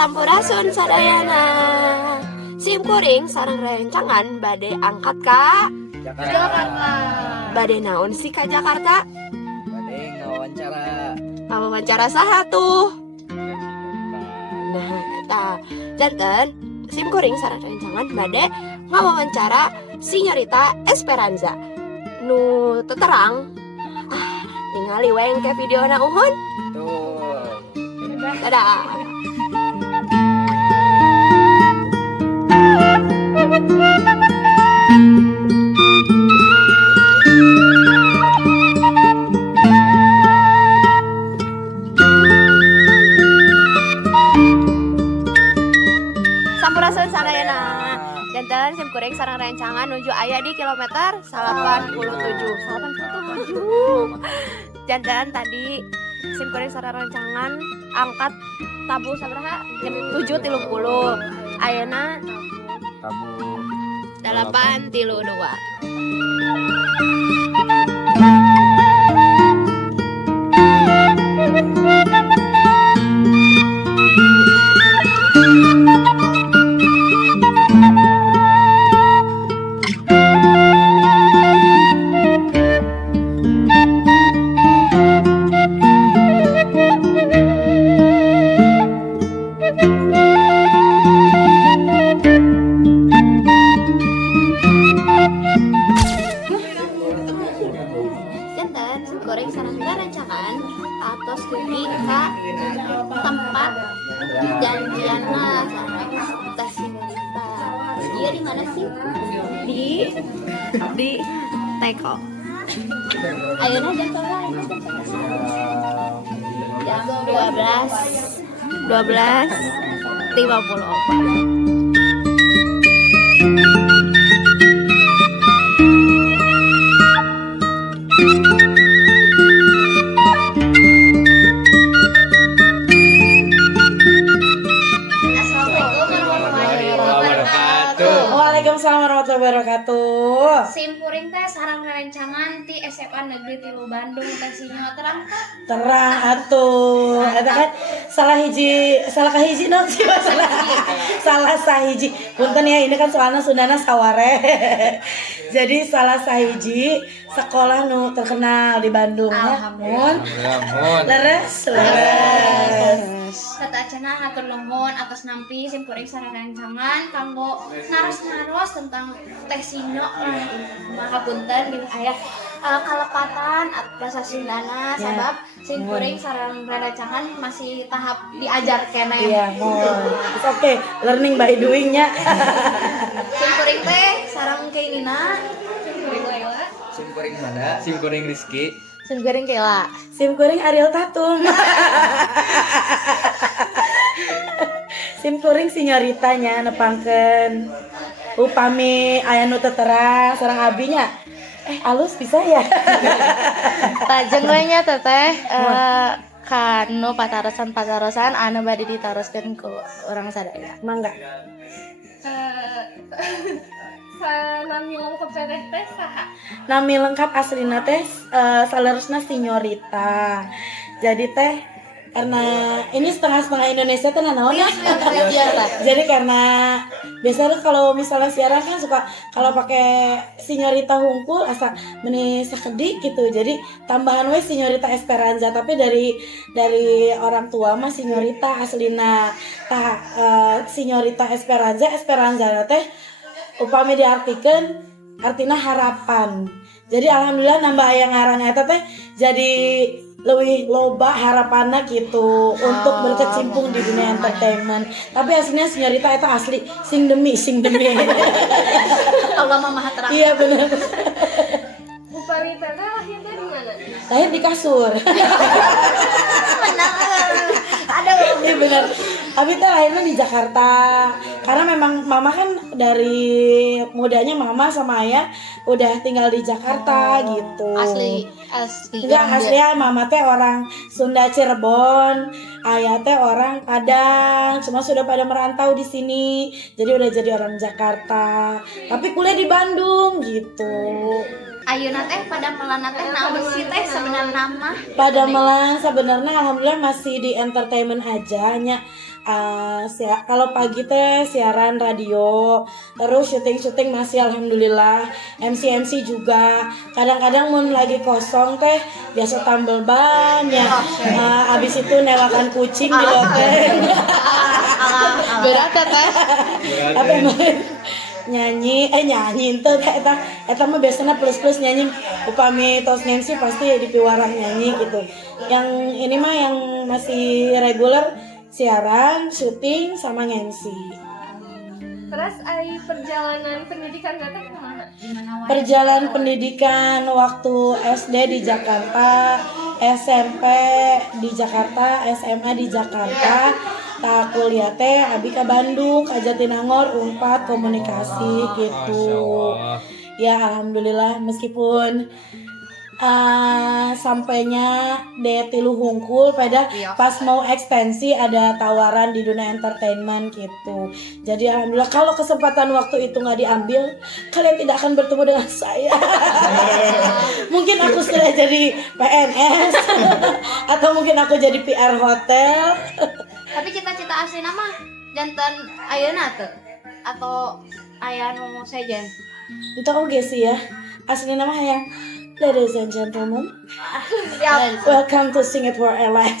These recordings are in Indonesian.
Sampurasun sadayana. Sim kuring sareng rencangan bade angkat ka Jakarta. bade naon sih ka Jakarta? Bade ngawawancara. Wawancara saha tuh? Nah, eta janten sim kuring sareng rencangan bade ngawawancara si Nyorita Esperanza. Nu teterang. Ningali we ke videona uhun. Tuh. Dadah. Sampurasun sadayana. Janten sim kuring sareng rencangan nuju aya di kilometer 87. Janten tadi sim kuring sareng rencangan angkat tabu sabaraha? 7.30. Ayeuna Tabu 8.32. Janten sim kuring sareng rencangan atos dugi ka tempat janjianna sareng teh Sinyorita. Dia di mana sih? Di Teko. Ayeuna jam berapa? Jam 12.54. Waalaikumsalam warahmatullahi wabarakatuh. Sim kuring teh sareng rencangan ti SMA Negeri 3 Bandung teh sinyo terang teh. Terang atuh. Eta kan salah kahiji non sih salah sahiji. Punten ya, ini kan soalnya Sundana saware. Jadi salah sahiji sekolah nu terkenal di Bandung ya. Mun. Leres. Kata cenah hatur nuhun atas nampi sim kuring sareng rencangan kanggo naros-naros tentang teh sinyo mahapunten jeung aya kalepatan bahasa Sundana sabab sim kuring sareng rencangan masih tahap diajar keneh. Iya, mohon. It's okay, learning by doing nya. Sim kuring teh sareng keinina sim kuring Lela. sim kuring mana? Sim kuring Rizky. Sim kuring Kela. Sim kuring Ariel Tatum. Sim kuring Sinyoritanya nepangkeun upami aya nu teu terang sareng abinya. Alus bisa ya. Pajeng we nya teteh kanu patarosan anu bade ditaroskeun ku urang sadaya. Mangga. Nami lengkap teh saha? Nami lengkap aslina teh salerusna Sinyorita. Jadi teh karena ini setengah-setengah Indonesia teh naon ya. Jadi karena biasanya kalau misalnya siaran kan suka kalau pakai Sinyorita hungkul asa meni sakedik gitu. Jadi tambahan we Sinyorita Esperanza, tapi dari orang tua mah Sinyorita aslina tah Sinyorita Esperanza teh upami diartikeun artina harapan. Jadi alhamdulillah nambah aya ngaranna eta teh jadi leuwih loba harapanna gitu untuk berkecimpung di dunia entertainment. Tapi aslinya Sinyorita eta asli sing demi. Allah mah maha terang. Iya benar. Upami teh lahir dari mana? Lahir di kasur. Ada Iya benar. Abi teh lahirnya di Jakarta. Karena memang mama kan dari mudanya mama sama ayah udah tinggal di Jakarta gitu. Asli. Enggak, aslinya mama teh orang Sunda Cirebon, ayah teh orang Padang, cuma sudah pada merantau di sini, jadi udah jadi orang Jakarta. Tapi kuliah di Bandung gitu. ayeuna teh pada melana teh naon sih teh sebenarnya nama? Pada melan sebenarnya alhamdulillah masih di entertainment aja hanya kalau pagi teh siaran radio, terus syuting masih alhamdulillah, MC juga. Kadang-kadang mun lagi kosong teh biasa tambel ban ya. Abis itu newakan kucing di loteng. Berat teh. Apa nyanyi ente eta mah biasanya plus nyanyi upami tos MC pasti dipiwarah nyanyi gitu. Yang ini mah yang masih reguler siaran, syuting sama MC. Terus perjalanan pendidikan teh kemana? Perjalanan pendidikan waktu SD di Jakarta, SMP di Jakarta, SMA di Jakarta, tak kuliah teh abi ke Bandung, ke Jatinangor, Unpad komunikasi gitu. Ya alhamdulillah meskipun sampainya di Tilu Hungkul pada pas mau ekstensi ada tawaran di dunia entertainment gitu. Jadi alhamdulillah kalau kesempatan waktu itu nggak diambil, kalian tidak akan bertemu dengan saya. Mungkin aku sudah jadi PNS atau mungkin aku jadi PR hotel. Tapi cita-cita asli nama jantan ayeuna teu atau aya nu saja? Itu oke sih ya. Asli nama yang Ladies and gentlemen, welcome to Singapore Airlines.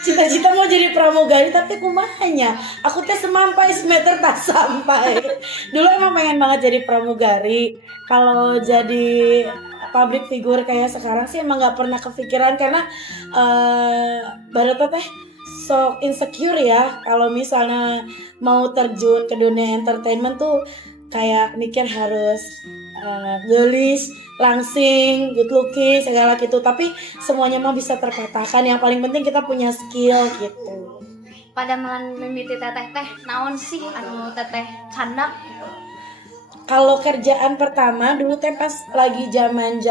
Cita-cita mau jadi pramugari tapi kumahanya aku teh semampai semeter tak sampai. Dulu emang pengen banget jadi pramugari. Kalau jadi public figure kayak sekarang sih emang nggak pernah kepikiran karena baru teh so insecure ya. Kalau misalnya mau terjun ke dunia entertainment tuh kayak mikir harus gelis, langsing, good looking, segala gitu. Tapi semuanya mah bisa terpatahkan. Yang paling penting kita punya skill gitu. Pada melan mimiti teteh teh naon sih anu teteh candak? Kalau kerjaan pertama dulu teh pas lagi zaman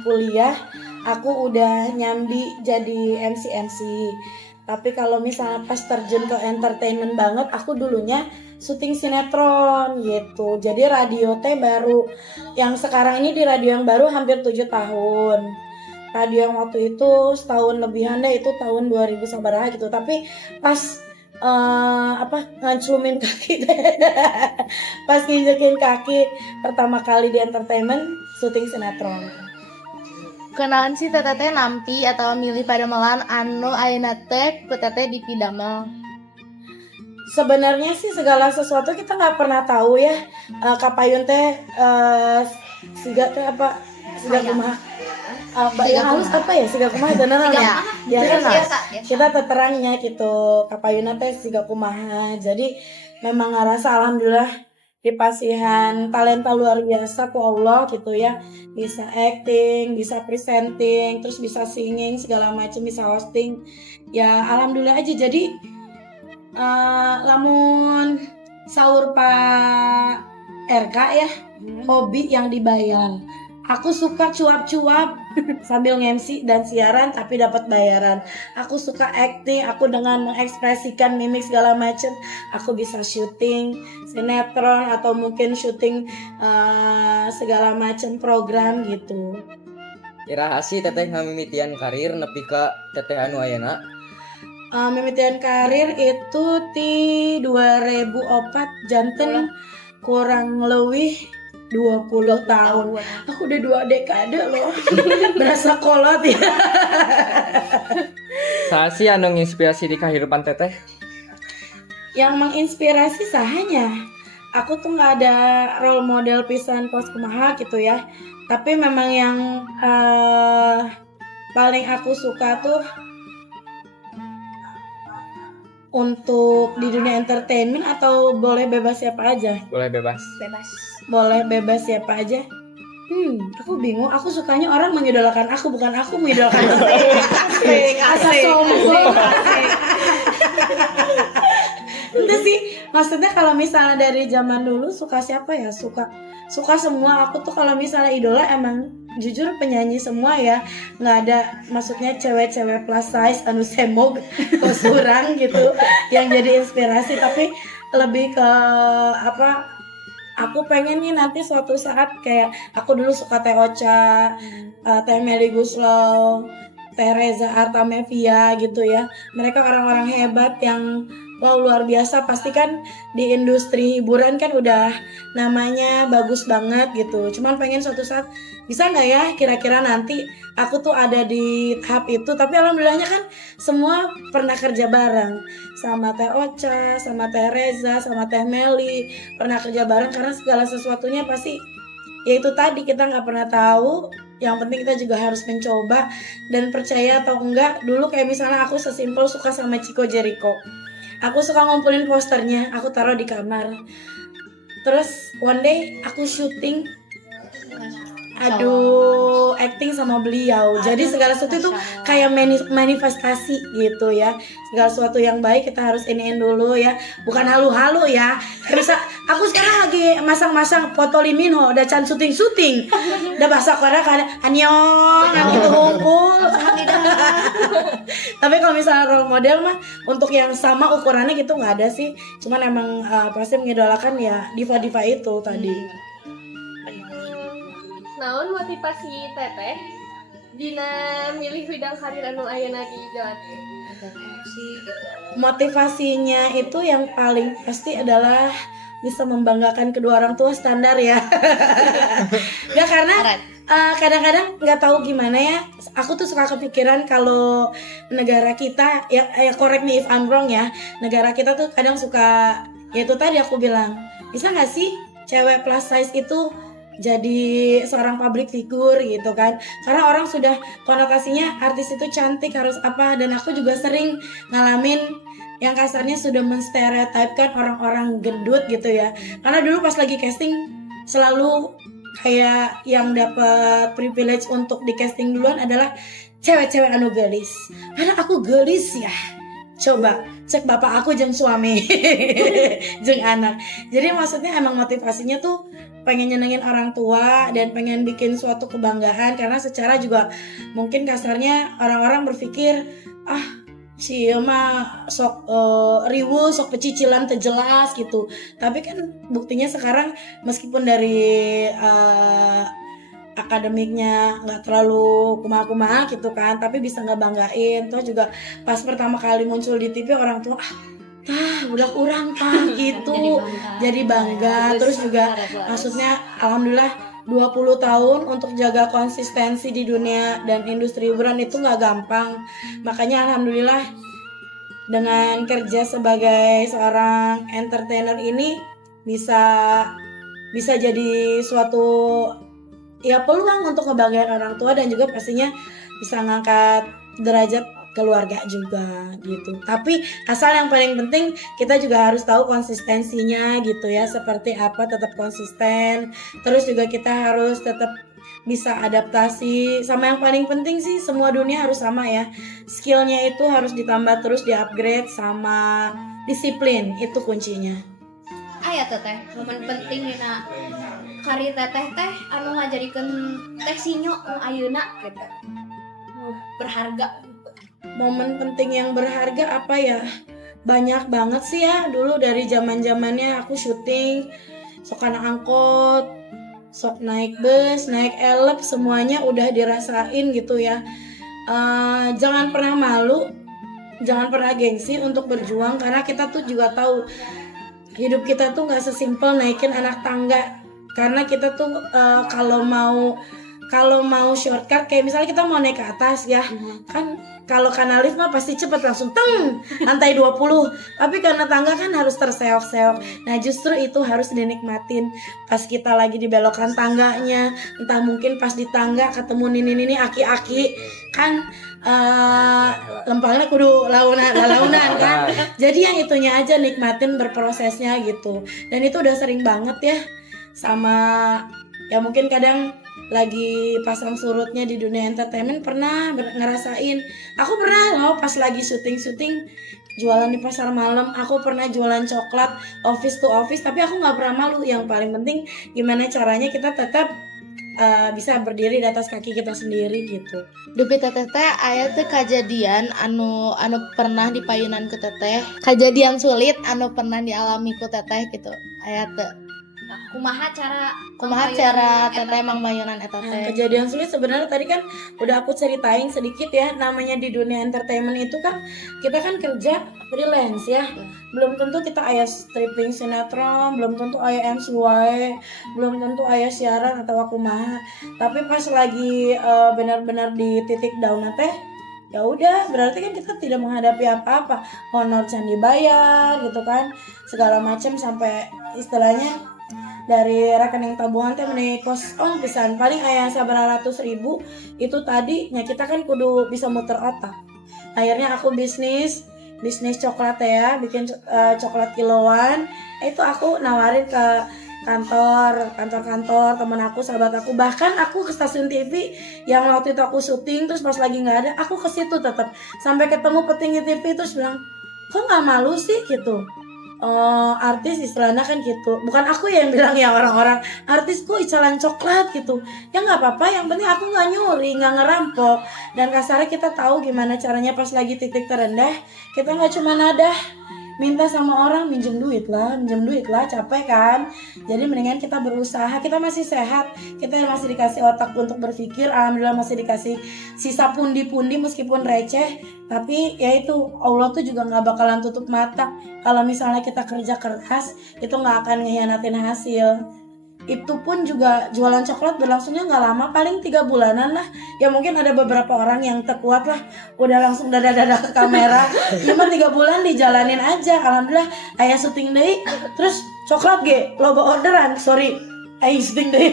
kuliah, aku udah nyambi jadi MC. Tapi kalau misalnya pas terjun ke entertainment banget, aku dulunya syuting sinetron gitu. Jadi radio teh baru yang sekarang ini di radio yang baru hampir 7 tahun. Radio yang waktu itu setahun lebihan deh, itu tahun 2000 sabaraha gitu. Tapi pas nganclumin kaki deh. Pas nginjekin kaki pertama kali di entertainment syuting sinetron. Kenalan sih teteh nampi atau milih pada melan anu ayeuna teh ku teteh dipidamel. Sebenarnya sih segala sesuatu kita nggak pernah tahu ya. Kapayun teh siga teh apa? Siga kumaha? Yang halus apa ya? Siga kumaha beneran ya? Biasa. Kita terangnya gitu. Kapayun teh siga kumaha. Jadi memang ngerasa alhamdulillah dipasihan talenta luar biasa ku Allah gitu ya. Bisa acting, bisa presenting, terus bisa singing segala macam, bisa hosting. Ya alhamdulillah aja. Jadi lamun sahur Pak RK ya, hobi yang dibayar. Aku suka cuap-cuap sambil nge-MC dan siaran tapi dapat bayaran. Aku suka acting, aku dengan mengekspresikan mimik segala macam. Aku bisa syuting sinetron atau mungkin syuting segala macam program gitu. Iraha sih teteh ngamimitian karir nepi ka teteh anu ayeuna? Mimitian karir itu di 2004 janten kurang lebih 20 tahun. Aku udah 2 dekade loh. Berasa kolot ya. Saha sih anu nginspirasi di kehidupan teteh? Yang menginspirasi sahanya. Aku tuh nggak ada role model pisan pas kumaha gitu ya. Tapi memang yang paling aku suka tuh untuk di dunia entertainment atau boleh bebas siapa aja? Boleh bebas. Boleh bebas siapa aja? Aku bingung. Aku sukanya orang mengidolakan aku, bukan aku mengidolakan orang. Asal sombong. Itu sih. Maksudnya kalau misalnya dari zaman dulu suka siapa ya? Suka semua. Aku tuh kalau misalnya idola emang jujur penyanyi semua ya. Nggak ada maksudnya cewek-cewek plus size anu semog kosurang gitu yang jadi inspirasi, tapi lebih ke aku pengen nih nanti suatu saat kayak aku dulu suka teh Ocha, teh Meli Guslow, teh Reza Artamevia gitu ya. Mereka orang-orang hebat yang wow luar biasa, pasti kan di industri hiburan kan udah namanya bagus banget gitu. Cuman pengen suatu saat bisa nggak ya kira-kira nanti aku tuh ada di tahap itu. Tapi alhamdulillahnya kan semua pernah kerja bareng sama teh Ocha, sama teh Reza, sama teh Meli, pernah kerja bareng karena segala sesuatunya pasti ya itu tadi, kita nggak pernah tahu. Yang penting kita juga harus mencoba dan percaya atau enggak. Dulu kayak misalnya aku sesimpel suka sama Chico Jericho, aku suka ngumpulin posternya, aku taruh di kamar. Terus one day aku syuting, acting sama beliau. Jadi segala sesuatu itu kayak manifestasi gitu ya. Segala sesuatu yang baik kita harus iniin dulu ya, bukan halu-halu ya. Terus aku sekarang lagi masang-masang foto Lee Min Ho, udah can syuting, udah bahasa Korea kan, annyeong, gitu hongkul. Tapi kalau misalnya role model mah untuk yang sama ukurannya gitu nggak ada sih. Cuman emang pasti mengidolakan ya diva-diva itu tadi. Naon motivasi teteh dina milih bidang karir anu ayeuna di Jawa Teh? Motivasinya itu yang paling pasti adalah bisa membanggakan kedua orang tua, standar ya. Nggak, karena kadang-kadang nggak tahu gimana ya, aku tuh suka kepikiran kalau negara kita ya correct me if I'm wrong ya, negara kita tuh kadang suka ya itu tadi aku bilang, bisa nggak sih cewek plus size itu jadi seorang public figure gitu kan, karena orang sudah konotasinya artis itu cantik harus apa, dan aku juga sering ngalamin yang kasarnya sudah menstereotipkan orang-orang gendut gitu ya. Karena dulu pas lagi casting selalu kayak yang dapat privilege untuk di casting duluan adalah cewek-cewek anu gelis, karena aku gelis ya. Coba cek bapak aku jeung suami jeung anak. Jadi maksudnya emang motivasinya tuh pengen nyenengin orang tua dan pengen bikin suatu kebanggaan, karena secara juga mungkin kasarnya orang-orang berpikir si mah sok riweuh, sok pecicilan teu jelas gitu. Tapi kan buktinya sekarang meskipun dari akademiknya nggak terlalu kumaha-kumaha gitu kan, tapi bisa ngebanggain. Terus juga pas pertama kali muncul di TV orang tua budak urang gitu, jadi bangga. Terus juga maksudnya alhamdulillah 20 tahun untuk jaga konsistensi di dunia dan industri hiburan itu nggak gampang. Makanya alhamdulillah dengan kerja sebagai seorang entertainer ini bisa jadi suatu ya peluang untuk ngebanggain orang tua, dan juga pastinya bisa ngangkat derajat keluarga juga gitu. Tapi asal yang paling penting kita juga harus tahu konsistensinya gitu ya, seperti apa, tetap konsisten. Terus juga kita harus tetap bisa adaptasi, sama yang paling penting sih semua dunia harus sama ya, skillnya itu harus ditambah terus, di-upgrade, sama disiplin, itu kuncinya. Aya teteh momen penting dina karir teteh teh anu ngajarikeun teh sinyo nu ayeuna gitu. Berharga. Momen penting yang berharga apa ya? Banyak banget sih ya. Dulu dari zaman-zamannya aku syuting, sok anak angkot, sok naik bus, naik elep, semuanya udah dirasain gitu ya. Jangan pernah malu, jangan pernah gengsi untuk berjuang, karena kita tuh juga tahu hidup kita tuh nggak sesimpel naikin anak tangga. Karena kita tuh kalau mau shortcut, kayak misalnya kita mau naik ke atas ya, kan kalau karena lift mah pasti cepet langsung teng lantai 20. Tapi karena tangga kan harus terseok-seok. Nah justru itu harus dinikmatin pas kita lagi di belokan tangganya. Entah mungkin pas di tangga ketemu nini aki-aki kan, lempangnya kudu launan kan. Jadi yang itunya aja nikmatin berprosesnya gitu. Dan itu udah sering banget ya. Sama ya mungkin kadang lagi pasang surutnya di dunia entertainment pernah ngerasain. Aku pernah loh pas lagi syuting jualan di pasar malam, aku pernah jualan coklat office to office, tapi aku nggak pernah malu. Yang paling penting gimana caranya kita tetap bisa berdiri di atas kaki kita sendiri gitu. Dupi teteh teh aya teh kajadian anu pernah dipayunan ke teteh, kajadian sulit anu pernah dialami ku teteh gitu aya teh. kumaha cara teteh mangmayunan eta Nah, teh. kejadian sulit sebenarnya tadi kan udah aku ceritain sedikit ya. Namanya di dunia entertainment itu kan kita kan kerja freelance ya. Belum tentu kita aya stripping sinetron, belum tentu aya MC wae, belum tentu aya siaran atau kumaha. Tapi pas lagi benar-benar di titik down teh, ya udah berarti kan kita tidak menghadapi apa-apa. Honor can dibayar gitu kan, segala macam sampai istilahnya dari rekening tabungan teh meuni kosong pisan, paling aya sabaratus ribu. Itu tadinya kita kan kudu bisa muter otak. Akhirnya aku bisnis coklat ya, bikin coklat kiloan. Itu aku nawarin ke kantor teman aku, sahabat aku, bahkan aku ke stasiun TV yang waktu itu aku syuting, terus pas lagi nggak ada aku ke situ tetap sampai ketemu petinggi TV, terus bilang kok nggak malu sih gitu. Artis istilahnya kan gitu, bukan aku yang bilang ya, orang-orang artis kok icalan coklat gitu ya, nggak apa-apa, yang penting aku nggak nyuri, nggak ngerampok. Dan kasarnya kita tahu gimana caranya pas lagi titik terendah, kita nggak cuma nada minta sama orang minjem duit lah, capek kan. Jadi mendingan kita berusaha, kita masih sehat, kita masih dikasih otak untuk berpikir, alhamdulillah masih dikasih sisa pundi-pundi meskipun receh. Tapi ya itu, Allah tuh juga nggak bakalan tutup mata. Kalau misalnya kita kerja keras, itu nggak akan ngehianatin hasil. Itu pun juga jualan coklat berlangsungnya nggak lama, paling 3 bulanan lah ya. Mungkin ada beberapa orang yang terkuat lah udah langsung dada ke kamera. Cuma 3 bulan dijalanin aja, alhamdulillah. Ayah syuting deh, terus coklat ge loba orderan, sorry ayah syuting deh.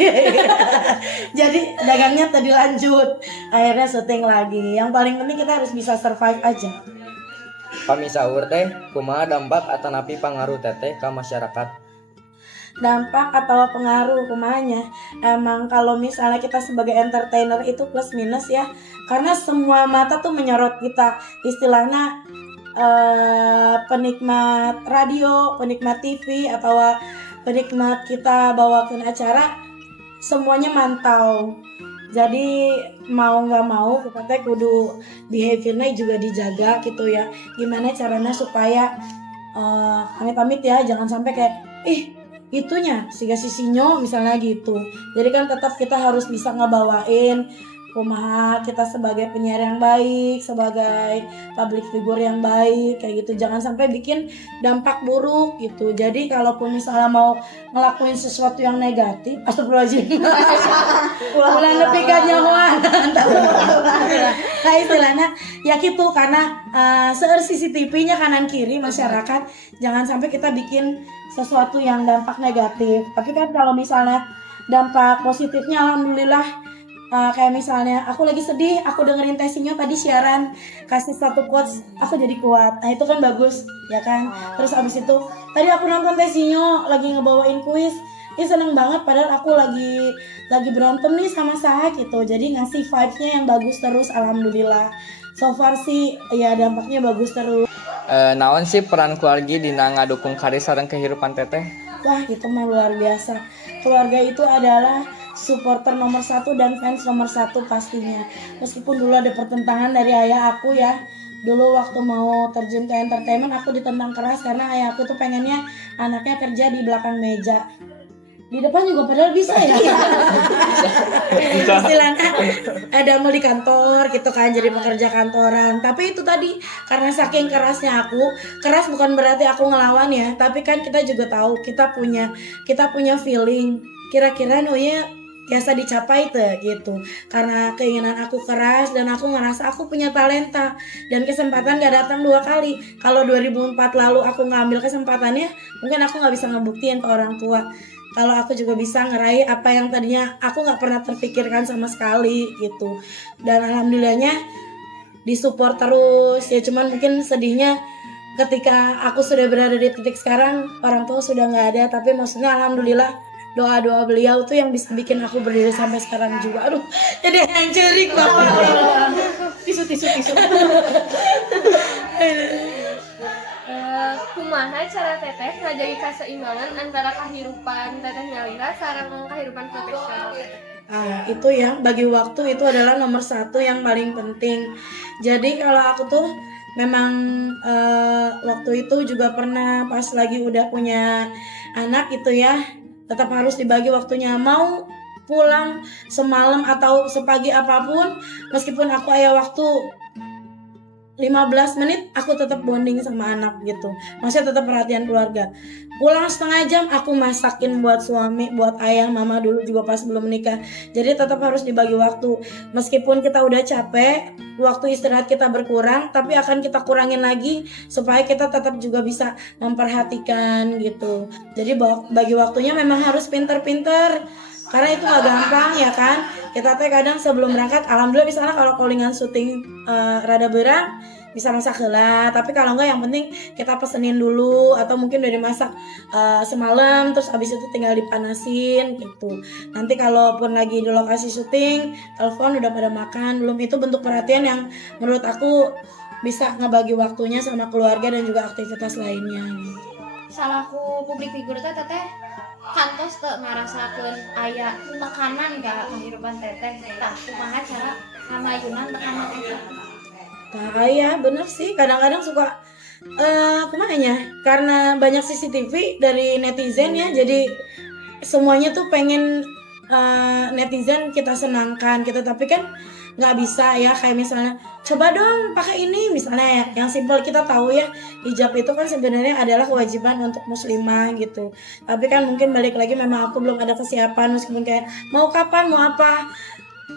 Jadi dagangnya tadi lanjut, akhirnya syuting lagi. Yang paling penting kita harus bisa survive aja. Pami sahur teh kumaha dampak atanapi pangaruh teteh ka masyarakat? Dampak atau pengaruh kumanya, emang kalau misalnya kita sebagai entertainer itu plus minus ya, karena semua mata tuh menyorot kita. Istilahnya penikmat radio, penikmat TV, atau penikmat kita bawakan acara, semuanya mantau. Jadi mau nggak mau kita teh kudu behaviornya juga dijaga gitu ya. Gimana caranya supaya amit-amit ya, jangan sampai kayak itunya si sinyo misalnya gitu. Jadi kan tetap kita harus bisa ngebawain kumaha kita sebagai penyiar yang baik, sebagai public figure yang baik kayak gitu. Jangan sampai bikin dampak buruk gitu. Jadi kalaupun misalnya mau ngelakuin sesuatu yang negatif, astagfirullahaladzim, ulang lebih kan nyawa. Nah istilahnya ya gitu, karena seueur CCTV-nya kanan kiri masyarakat, jangan sampai kita bikin sesuatu yang dampak negatif. Tapi kan kalau misalnya dampak positifnya, alhamdulillah. Kayak misalnya aku lagi sedih, aku dengerin Tesinyo tadi siaran, kasih satu quotes, aku jadi kuat. Nah itu kan bagus ya kan. Terus abis itu tadi aku nonton Tesinyo lagi ngebawain kuis, seneng banget, padahal aku lagi berantem nih sama Sah gitu. Jadi ngasih vibes-nya yang bagus terus, alhamdulillah. So far sih ya dampaknya bagus terus. Naon sih peran keluarga dina ngadukung karir sareng kehidupan teteh? Wah itu mah luar biasa. Keluarga itu adalah supporter nomor 1 dan fans nomor 1 pastinya. Meskipun dulu ada pertentangan dari ayah aku ya. Dulu waktu mau terjun ke entertainment aku ditentang keras karena ayah aku tuh pengennya anaknya kerja di belakang meja. Di depan juga padahal bisa ya. Istilahnya ada mau di kantor gitu kan, jadi pekerja kantoran. Tapi itu tadi karena saking kerasnya aku, keras bukan berarti aku ngelawan ya, tapi kan kita juga tahu kita punya feeling. Kira-kira ya biasa dicapai tuh gitu. Karena keinginan aku keras dan aku ngerasa aku punya talenta dan kesempatan gak datang 2 kali. Kalau 2004 lalu aku ngambil kesempatannya, mungkin aku gak bisa ngebuktiin ke orang tua. Kalau aku juga bisa ngeraih apa yang tadinya aku gak pernah terpikirkan sama sekali gitu. Dan alhamdulillahnya disupport terus ya. Cuman mungkin sedihnya ketika aku sudah berada di titik sekarang, orang tua sudah gak ada. Tapi maksudnya alhamdulillah doa-doa beliau tuh yang bisa bikin aku berdiri sampai sekarang juga. Aduh jadi hancurik banget. Tisu. Kumaha cara teteh ngajagi keseimbangan antara kehidupan teteh nyalira sareng kehidupan profesional teteh? Itu ya, bagi waktu itu adalah nomor 1 yang paling penting. Jadi kalau aku tuh memang waktu itu juga pernah pas lagi udah punya anak gitu ya, tetap harus dibagi waktunya. Mau pulang semalam atau sepagi apapun, meskipun aku aya waktu 15 menit, aku tetap bonding sama anak gitu. Maksudnya tetap perhatian keluarga. Pulang setengah jam aku masakin buat suami, buat ayah, mama dulu juga pas belum menikah. Jadi tetap harus dibagi waktu. Meskipun kita udah capek, waktu istirahat kita berkurang, tapi akan kita kurangin lagi supaya kita tetap juga bisa memperhatikan gitu. Jadi bagi waktunya memang harus pinter-pinter. Karena itu gak gampang ya kan. Kita teh kadang sebelum berangkat, alhamdulillah misalnya kalau callingan syuting rada berat, bisa masak heula. Tapi kalau enggak, yang penting kita pesenin dulu, atau mungkin udah dimasak semalam, terus habis itu tinggal dipanasin gitu. Nanti kalaupun lagi di lokasi syuting, telepon udah pada makan belum, itu bentuk perhatian yang menurut aku bisa ngebagi waktunya sama keluarga dan juga aktivitas lainnya gitu. Salahku publik figur teteh kantos teu ngarasakeun aya tekanan ka kehidupan teteh. Tah kumaha cara ngamayunan tekanan eta? Tah ya bener sih, kadang-kadang suka kumanya, karena banyak CCTV dari netizen ya, jadi semuanya tuh pengen netizen kita senangkan gitu, tapi kan nggak bisa ya. Kayak misalnya coba dong pakai ini misalnya ya, yang simpel kita tahu ya, hijab itu kan sebenarnya adalah kewajiban untuk muslimah gitu. Tapi kan mungkin balik lagi memang aku belum ada kesiapan, meskipun kayak mau kapan mau apa,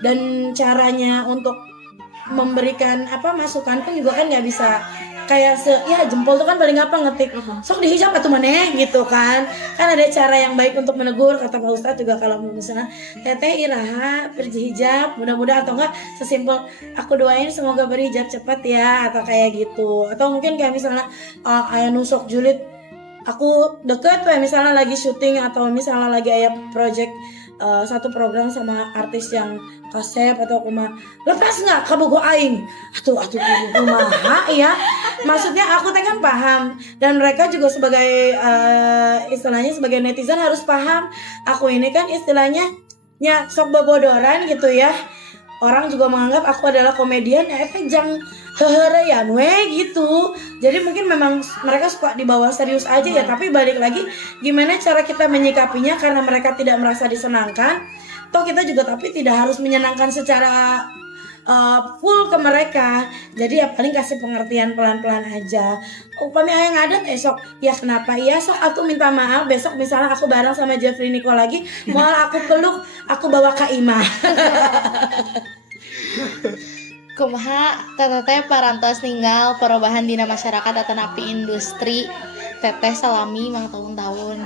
dan caranya untuk memberikan masukan pun juga kan nggak bisa kayak ya jempol tuh kan paling apa ngetik sok dihijab atau maneh gitu kan ada cara yang baik untuk menegur. Kata Pak Ustadz juga kalau misalnya teteh iraha berhijab mudah-mudahan, atau enggak sesimpel aku doain semoga berhijab cepat ya, atau kayak gitu. Atau mungkin kayak misalnya ayah nusuk julid aku deket tuh misalnya lagi syuting, atau misalnya lagi ayah project satu program sama artis yang kasep atau kuma lepas nggak kabogo aing atuh kumaha ya. Maksudnya aku teh kan paham, dan mereka juga sebagai istilahnya sebagai netizen harus paham aku ini kan istilahnya nya sok bobodoran gitu ya. Orang juga menganggap aku adalah komedian, jang hehereyan gitu. Jadi mungkin memang mereka suka dibawa serius aja ya, tapi balik lagi gimana cara kita menyikapinya, karena mereka tidak merasa disenangkan. Toh kita juga tapi tidak harus menyenangkan secara full ke mereka. Jadi ya paling kasih pengertian pelan-pelan aja. Upami aya ngadat esok, ya kenapa ya sok aku minta maaf. Besok misalnya aku bareng sama Jeffrey Nico lagi, mau aku peluk, aku bawa ke Ima. Kumaha teteh parantos ninggal perubahan dina masyarakat atau napi industri teteh salami mang tahun-tahun.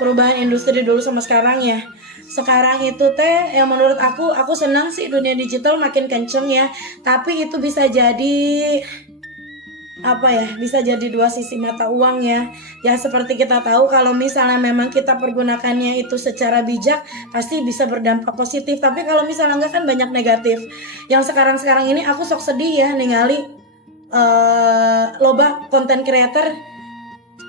Perubahan industri dulu sama sekarang ya. Sekarang itu teh yang menurut aku senang sih dunia digital makin kenceng ya. Tapi itu bisa jadi bisa jadi dua sisi mata uang ya. Ya seperti kita tahu kalau misalnya memang kita pergunakannya itu secara bijak, pasti bisa berdampak positif. Tapi kalau misalnya enggak kan banyak negatif. Yang sekarang ini aku sok sedih ya ningali loba konten creator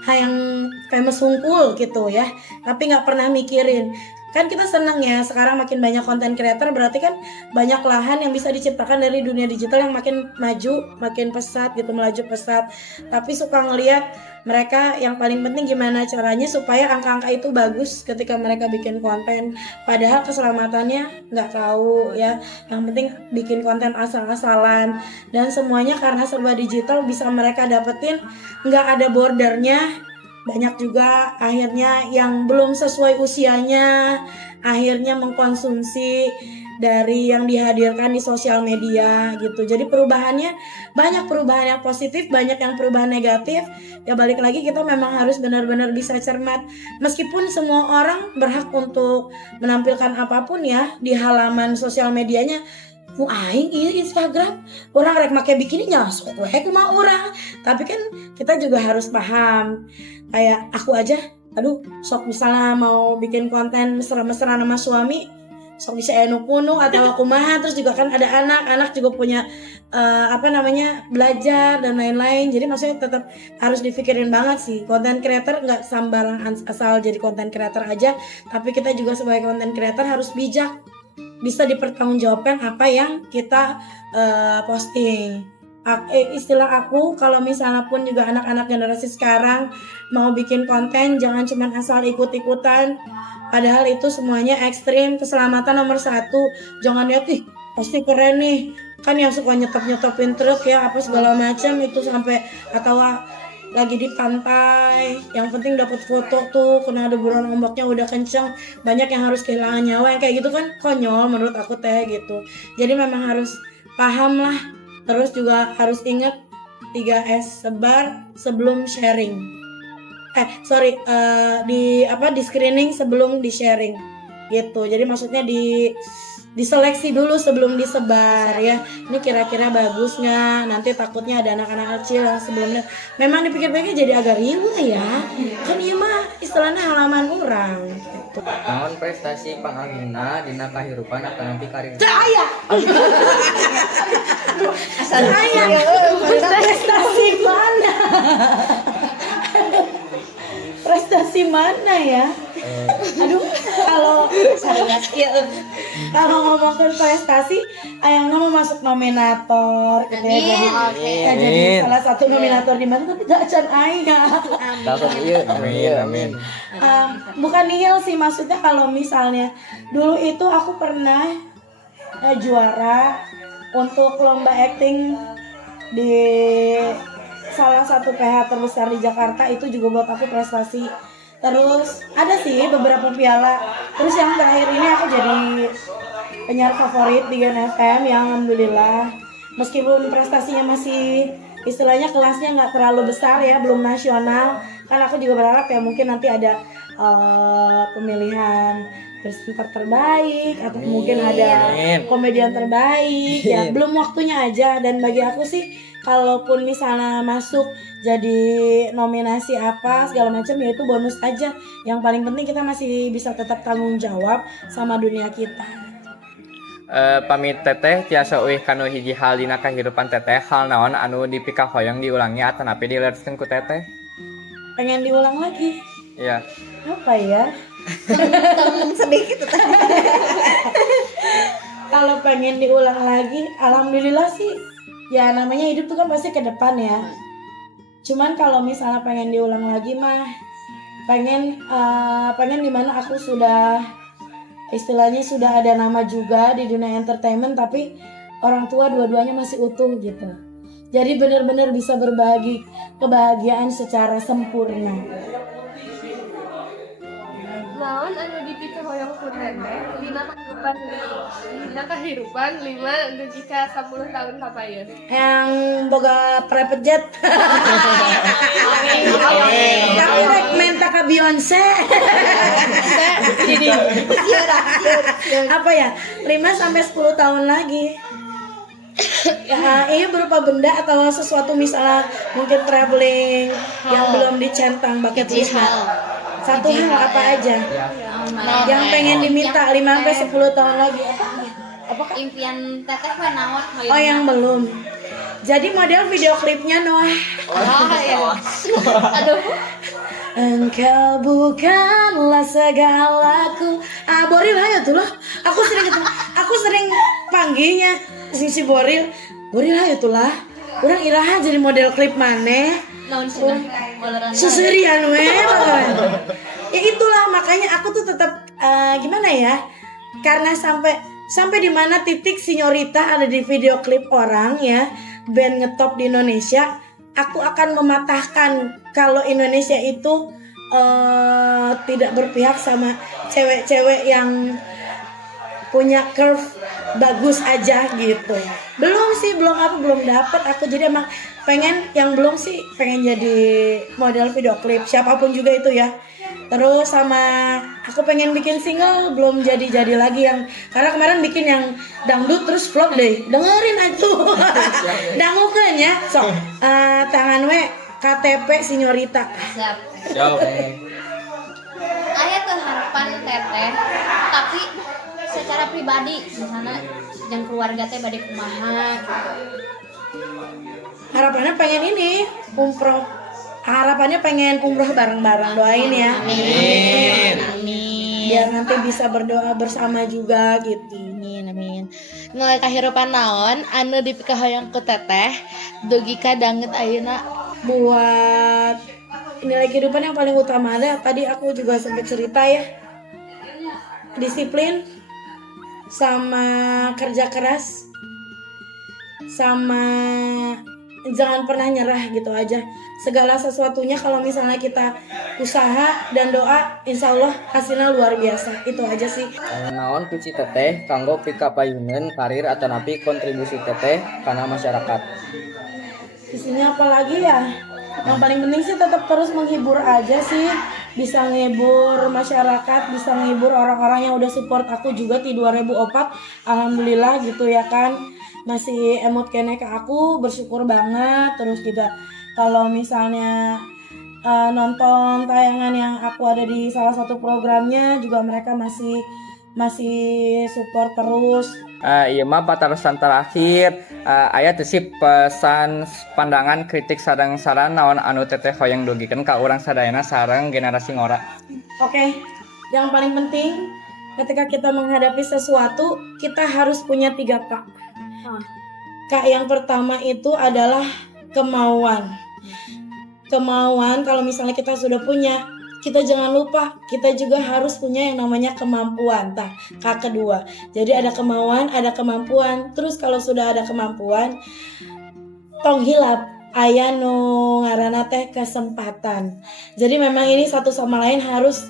yang famous hungkul gitu ya, tapi nggak pernah mikirin. Kan kita seneng ya sekarang makin banyak konten creator, berarti kan banyak lahan yang bisa diciptakan dari dunia digital yang makin maju, makin pesat gitu, melaju pesat. Tapi suka ngelihat mereka yang paling penting gimana caranya supaya angka-angka itu bagus ketika mereka bikin konten, padahal keselamatannya nggak tahu ya. Yang penting bikin konten asal-asalan, dan semuanya karena serba digital bisa mereka dapetin, nggak ada bordernya. Banyak juga akhirnya yang belum sesuai usianya akhirnya mengkonsumsi dari yang dihadirkan di sosial media gitu. Jadi perubahannya banyak, perubahan yang positif, banyak yang perubahan negatif. Ya balik lagi kita memang harus benar-benar bisa cermat. Meskipun semua orang berhak untuk menampilkan apapun ya di halaman sosial medianya. Aing ieu Instagram orang rek make bikininya sok we kumaha urang. Tapi kan kita juga harus paham. Kayak aku aja, sok misalnya mau bikin konten mesra-mesra sama suami, sok bisa enu-punu atau kumaha. Terus juga kan ada anak juga punya belajar dan lain-lain. Jadi maksudnya tetap harus dipikirin banget sih. Konten creator nggak sembarang asal jadi konten creator aja, tapi kita juga sebagai konten creator harus bijak, bisa dipertanggungjawabkan apa yang kita posting. istilah aku kalau misalnya pun juga anak-anak generasi sekarang mau bikin konten jangan cuma asal ikut-ikutan, padahal itu semuanya ekstrim. Keselamatan nomor 1, jangan lihat ih pasti keren nih, kan yang suka nyetop-nyetopin truk ya apa segala macam itu sampai, atau lagi di pantai yang penting dapat foto tuh kena deburan ombaknya udah kenceng, banyak yang harus kehilangan nyawa, yang kayak gitu kan konyol menurut aku teh gitu. Jadi memang harus paham lah. Terus juga harus ingat 3S, sebar sebelum sharing. Di screening sebelum di sharing gitu. Jadi maksudnya diseleksi dulu sebelum disebar ya. Ini kira-kira bagus nggak? Nanti takutnya ada anak-anak kecil yang sebelumnya memang dipikir-pikir jadi agak riuh ya. Kan iya mah istilahnya halaman orang. Gitu. Naon prestasi Pang Amina dina kahirupan atau nanti karir? Saya prestasi mana? Prestasi mana ya? Aduh, kalau ngomongin prestasi, ayang mau masuk nominator, gitu ya. Jadi salah satu nominator di mana tapi gak acan ayah. Amin. Bukan nihil sih, maksudnya kalau misalnya dulu itu aku pernah juara untuk lomba acting di salah satu PH terbesar di Jakarta, itu juga buat aku prestasi. Terus ada sih beberapa piala. Terus yang terakhir ini aku jadi penyiar favorit di Gen FM yang alhamdulillah meskipun prestasinya masih istilahnya kelasnya nggak terlalu besar ya, belum nasional. Kan aku juga berharap ya mungkin nanti ada pemilihan presenter terbaik atau mungkin ada komedian terbaik ya, belum waktunya aja. Dan bagi aku sih kalaupun misalnya masuk jadi nominasi apa segala macam ya itu bonus aja, yang paling penting kita masih bisa tetap tanggung jawab sama dunia kita. Pamit teteh tiasa euih kanu hiji hal dina kahirupan teteh, hal naon anu dipikahoyong diulangi atanapi dilereskeun ku teteh? Pengen diulang lagi? Iya. Apa ya? Sedikit. Kalau pengen diulang lagi, alhamdulillah sih. Ya namanya hidup tuh kan pasti ke depan ya. Cuman kalau misalnya pengen diulang lagi mah, pengen dimana aku sudah istilahnya sudah ada nama juga di dunia entertainment, tapi orang tua dua-duanya masih utuh gitu. Jadi benar-benar bisa berbagi kebahagiaan secara sempurna. Naon anu dipikahoyong ku teteh dina kahirupan 5 dugi ka 10 tahun kapayeun? Yang boga private jet. Tapi rek menta ka Beyonce. Apa ya? 5 sampai 10 tahun lagi. Ya, ini berupa benda atau sesuatu misalnya mungkin traveling yang belum dicentang bucket list. Satu hal apa aja yang pengen diminta 5 sampai 10 tahun lagi apa? Impian teteh mah naon? Oh yang belum. Jadi model video klipnya Noah. Aduh. Engkau bukanlah segalaku. Boril hayo tuh lah. Aku sering panggilnya si Boril. Boril hayo tuh lah. Urang iraha jadi model klip maneh. Naon cenah? Suserian we. Ya itulah makanya aku tuh tetap gimana ya? Karena sampai di mana titik Sinyorita ada di video klip orang ya, band ngetop di Indonesia, aku akan mematahkan kalau Indonesia itu tidak berpihak sama cewek-cewek yang punya curve bagus aja gitu. Belum dapet aku, jadi emang pengen jadi model video klip siapapun juga itu ya. Terus sama aku pengen bikin single, belum jadi lagi yang karena kemarin bikin yang dangdut terus flop deh. Dengerin aja. Dangukeun ya. Sok tangan we KTP Sinyorita. Siap. Jauh. Aya tuh harapan teteh, tapi secara pribadi misalnya yang keluarga teh bade kumaha gitu. Harapannya pengen ini umroh. Harapannya pengen umroh bareng-bareng, doain ya. Amin. biar nanti bisa berdoa bersama juga gitu. Amin. Nilai kahirupan naon anu dipika hoyong ku teteh dugi ka danget ayeuna? Buat nilai kehidupan yang paling utama ada tadi aku juga sempat cerita ya, disiplin sama kerja keras sama jangan pernah nyerah gitu aja. Segala sesuatunya kalau misalnya kita usaha dan doa, insya Allah hasilnya luar biasa. Itu aja sih. Naon kuci teteh kanggo pika payuneun karir atau napi kontribusi teteh kana masyarakat. Di sini apalagi ya? Yang paling penting sih tetap terus menghibur aja sih. Bisa ngehibur masyarakat, bisa ngehibur orang-orang yang udah support aku juga di 2004. Alhamdulillah gitu ya kan. Masih emot kene ke aku, bersyukur banget. Terus juga kalau misalnya nonton tayangan yang aku ada di salah satu programnya juga mereka masih support terus. Iya mah patarosan terakhir aya teu sih pesan pandangan kritik sareng saran naon anu teteh hoyong dugikeun ka urang sadayana sareng generasi ngora. Oke, yang paling penting ketika kita menghadapi sesuatu kita harus punya 3 K. K yang pertama itu adalah kemauan. Kemauan kalau misalnya kita sudah punya, kita jangan lupa kita juga harus punya yang namanya kemampuan. K kedua. Jadi ada kemauan, ada kemampuan. Terus kalau sudah ada kemampuan, tong hilap aya nu ngaranna teh kesempatan. Jadi memang ini satu sama lain harus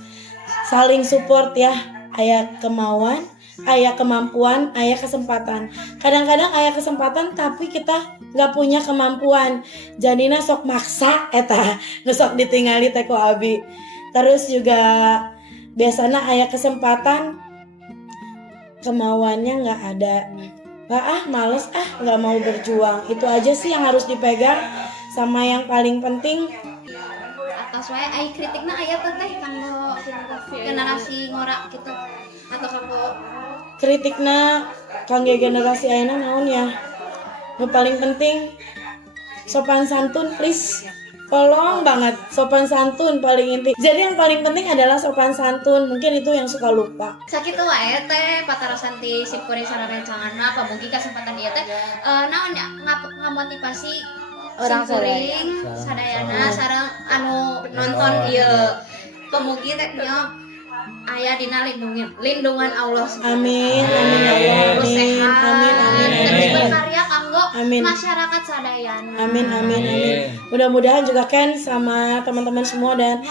saling support ya. Aya kemauan, aya kemampuan, aya kesempatan. Kadang-kadang aya kesempatan tapi kita nggak punya kemampuan. Jadina sok maksa eta, nu sok ditinggali teh ku abi. Terus juga biasanya aya kesempatan kemauannya nggak ada. Males nggak mau berjuang. Itu aja sih yang harus dipegang. Sama yang paling penting Atas wae ai kritikna aya teh kanggo generasi ngora gitu atau kanggo kritikna kangge generasi ayeuna naon ya. Nu paling penting sopan santun please. Tolong banget, sopan santun paling inti. Jadi yang paling penting adalah sopan santun. Mungkin itu yang suka lupa. sakitu wae teh patarasan ti simkuring sararencanganna pamugi kesempatan ieu teh naon ya ngamotivasi Orang simkuring sadayana sareng anu nonton ieu pamugi teh nya aya dina lindungan Allah subhanahu Amin, amin ya Allah. terus Amin, sehat amin, amin, terus amin. berkarya kanggo Amin. masyarakat sadayana. Amin, amin, amin. Mudah-mudahan juga Ken sama teman-teman semua dan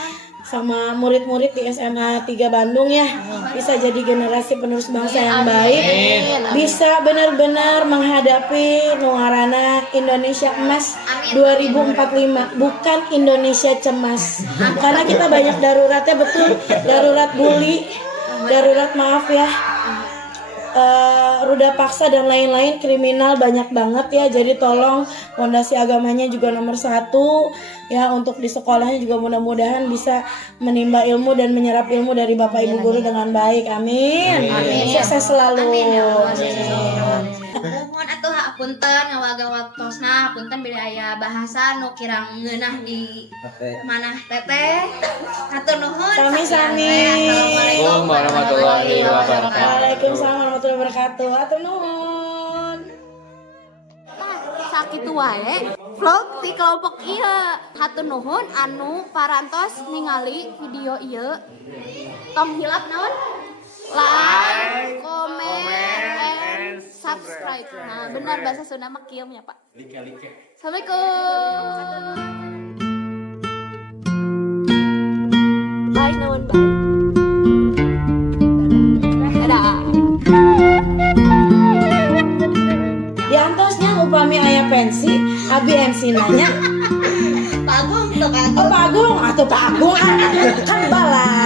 sama murid-murid di SMA 3 Bandung ya bisa jadi generasi penerus bangsa yang baik, bisa benar-benar menghadapi nuarana Indonesia Emas 2045, bukan Indonesia Cemas. Karena kita banyak daruratnya, betul, darurat bully, darurat maaf ya, ruda paksa dan lain-lain, kriminal banyak banget ya. Jadi tolong fondasi agamanya juga nomor 1 ya, untuk di sekolahnya juga mudah-mudahan bisa menimba ilmu dan menyerap ilmu dari Bapak Ibu guru dengan baik. Amin. Sukses selalu. Amin ya Allah. Mohon atuh hapunten ngawagawaktosna, hapunten bila aya bahasa nu kirang ngeunah di manah teteh. Hatur nuhun. Sami-sami. Assalamualaikum warahmatullahi wabarakatuh. Waalaikumsalam warahmatullahi wabarakatuh. Atur nuhun. Sakitu wae vlog ti kelompok ieu. Hatur nuhun anu parantos ningali video ieu. Tong hilap naon? Like, comment, and subscribe. Nah, benar bahasa Sunda mah kieu nya, Pak. Assalamualaikum. Bye naon bye. Dadah. Diantosnya upami aya pensi, abi MC nanya. Pak Agung tuh kan. Oh Pak Agung, atuh Pak Agung kan bala.